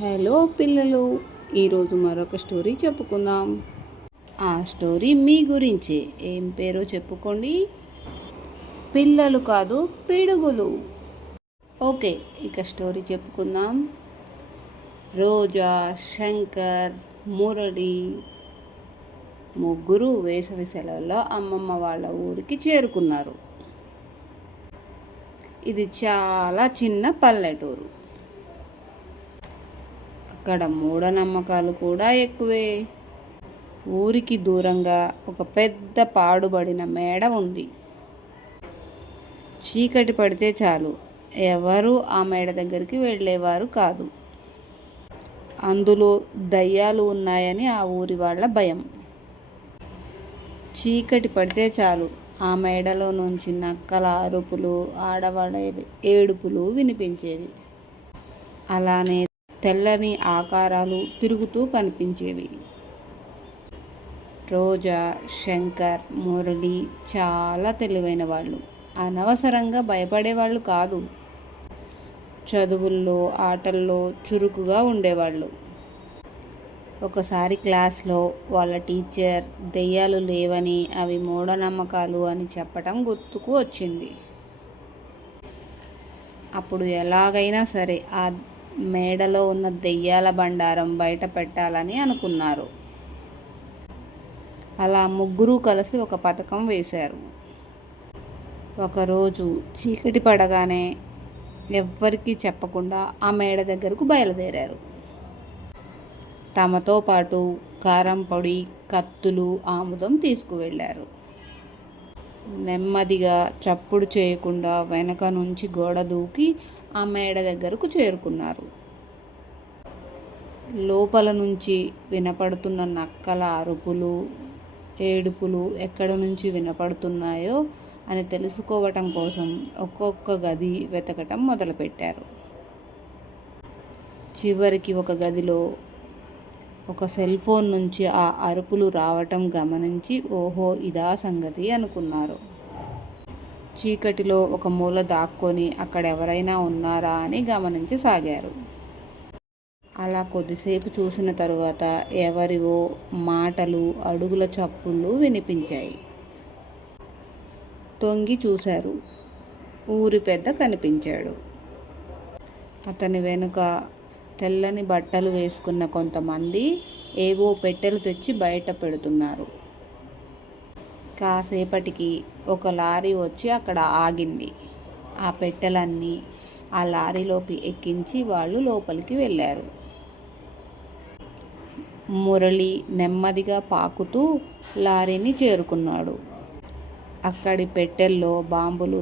Hello పిల్లలు, ఈరోజు మరొక స్టోరీ చెప్పుకుందాం. ఆ స్టోరీ మీ గురించే. ఏం పేరో చెప్పుకోండి. పిల్లలు కాదు, పిడుగులు. ఓకే, ఇక స్టోరీ చెప్పుకుందాం. రోజా, శంకర్, మురళి ముగ్గురు వేసవి సెలవుల్లో అమ్మమ్మ వాళ్ళ ఊరికి చేరుకున్నారు. ఇది చాలా చిన్న పల్లెటూరు. అక్కడ మూఢనమ్మకాలు కూడా ఎక్కువే. ఊరికి దూరంగా ఒక పెద్ద పాడుబడిన మేడ ఉంది. చీకటి పడితే చాలు ఎవరూ ఆ మేడ దగ్గరికి వెళ్ళేవారు కాదు. అందులో దయ్యాలు ఉన్నాయని ఆ ఊరి వాళ్ళ భయం. చీకటి పడితే చాలు ఆ మేడలో నుంచి నక్కల అరుపులు, ఆడవాళ్ళ ఏడుపులు వినిపించేవి. అలానే తెల్లని ఆకారాలు తిరుగుతూ కనిపించేవి. రోజా, శంకర్, మురళి చాలా తెలివైన వాళ్ళు. అనవసరంగా భయపడేవాళ్ళు కాదు. చదువుల్లో, ఆటల్లో చురుకుగా ఉండేవాళ్ళు. ఒకసారి క్లాస్లో వాళ్ళ టీచర్ దెయ్యాలు లేవని, అవి మూఢనమ్మకాలు అని చెప్పటం గుర్తుకు వచ్చింది. అప్పుడు ఎలాగైనా సరే ఆ మేడలో ఉన్న దెయ్యాల బండారం బయట పెట్టాలని అనుకున్నారు. అలా ముగ్గురు కలిసి ఒక పథకం వేశారు. ఒకరోజు చీకటి పడగానే ఎవ్వరికీ చెప్పకుండా ఆ మేడ దగ్గరకు బయలుదేరారు. తమతో పాటు కారం పొడి, కత్తులు, ఆముదం తీసుకువెళ్ళారు. నెమ్మదిగా చప్పుడు చేయకుండా వెనక నుంచి గోడ దూకి ఆ మేడ దగ్గరకు చేరుకున్నారు. లోపల నుంచి వినపడుతున్న నక్కల అరుపులు, ఏడుపులు ఎక్కడి నుంచి వినపడుతున్నాయో అని తెలుసుకోవటం కోసం ఒక్కొక్క గది వెతకటం మొదలుపెట్టారు. చివరికి ఒక గదిలో ఒక సెల్ ఫోన్ నుంచి ఆ అరుపులు రావటం గమనించి ఓహో ఇదా సంగతి అనుకున్నారు. చీకటిలో ఒక మూల దాక్కొని అక్కడ ఎవరైనా ఉన్నారా అని గమనించసాగారు. అలా కొద్దిసేపు చూసిన తరువాత ఎవరివో మాటలు, అడుగుల చప్పుళ్ళు వినిపించాయి. తొంగి చూశారు. ఊరి పెద్ద కనిపించాడు. అతని వెనుక తెల్లని బట్టలు వేసుకున్న కొంతమంది ఏవో పెట్టెలు తెచ్చి బయట పెడుతున్నారు. కాసేపటికి ఒక లారీ వచ్చి అక్కడ ఆగింది. ఆ పెట్టెలన్నీ ఆ లారీలోకి ఎక్కించి వాళ్ళు లోపలికి వెళ్ళారు. మురళి నెమ్మదిగా పాకుతూ లారీని చేరుకున్నాడు. అక్కడి పెట్టెల్లో బాంబులు,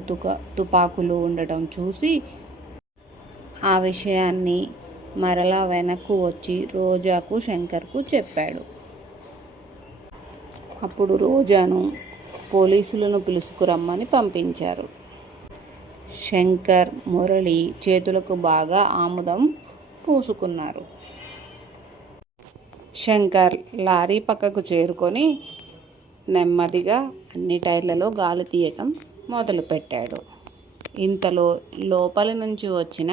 తుపాకులు ఉండటం చూసి ఆ విషయాన్ని మరలా వెనక్కు వచ్చి రోజాకు, శంకర్కు చెప్పాడు. అప్పుడు రోజాను పోలీసులను పిలుచుకురమ్మని పంపించారు. శంకర్, మురళి చేతులకు బాగా ఆముదం పూసుకున్నారు. శంకర్ లారీ పక్కకు చేరుకొని నెమ్మదిగా అన్ని టైర్లలో గాలి తీయటం మొదలుపెట్టాడు. ఇంతలో లోపలి నుంచి వచ్చిన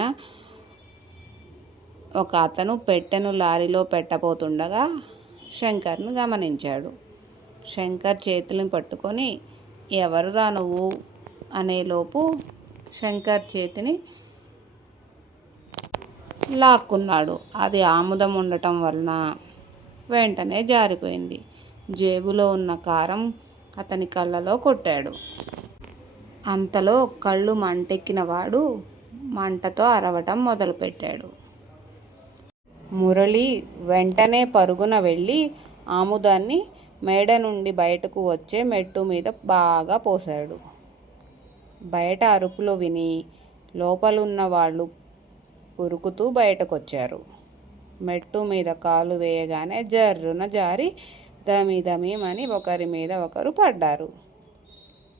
ఒక అతను పెట్టెను లారీలో పెట్టబోతుండగా శంకర్ను గమనించాడు. శంకర్ చేతులను పట్టుకొని ఎవరురా నువ్వు అనేలోపు శంకర్ చేతిని లాక్కున్నాడు. అది ఆముదం ఉండటం వలన వెంటనే జారిపోయింది. జేబులో ఉన్న కారం అతని కళ్ళలో కొట్టాడు. అంతలో కళ్ళు మంటెక్కిన వాడు మంటతో అరవటం మొదలుపెట్టాడు. మురళి వెంటనే పరుగున వెళ్ళి ఆముదాన్ని మేడ నుండి బయటకు వచ్చే మెట్టు మీద బాగా పోశాడు. బయట అరుపులు విని లోపలున్న వాళ్ళు ఉరుకుతూ బయటకొచ్చారు. మెట్టు మీద కాలు వేయగానే జర్రున జారి దమీదమీమని ఒకరి మీద ఒకరు పడ్డారు.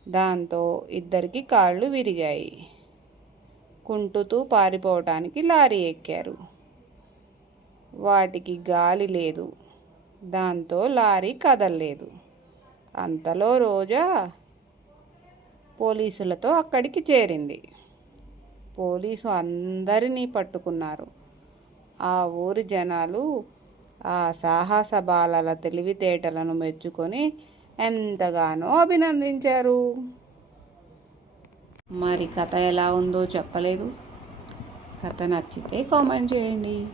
దాంతో ఇద్దరికి కాళ్ళు విరిగాయి. కుంటుతూ పారిపోవటానికి లారీ ఎక్కారు. వాటికి గాలి లేదు. దాంతో లారీ కదలలేదు. అంతలో రోజా పోలీసులతో అక్కడికి చేరింది. పోలీసు అందరినీ పట్టుకున్నారు. ఆ ఊరి జనాలు ఆ సాహస బాలల తెలివితేటలను మెచ్చుకొని ఎంతగానో అభినందించారు. మరి కథ ఎలా ఉందో చెప్పలేదు. కథ నచ్చితే కామెంట్ చేయండి.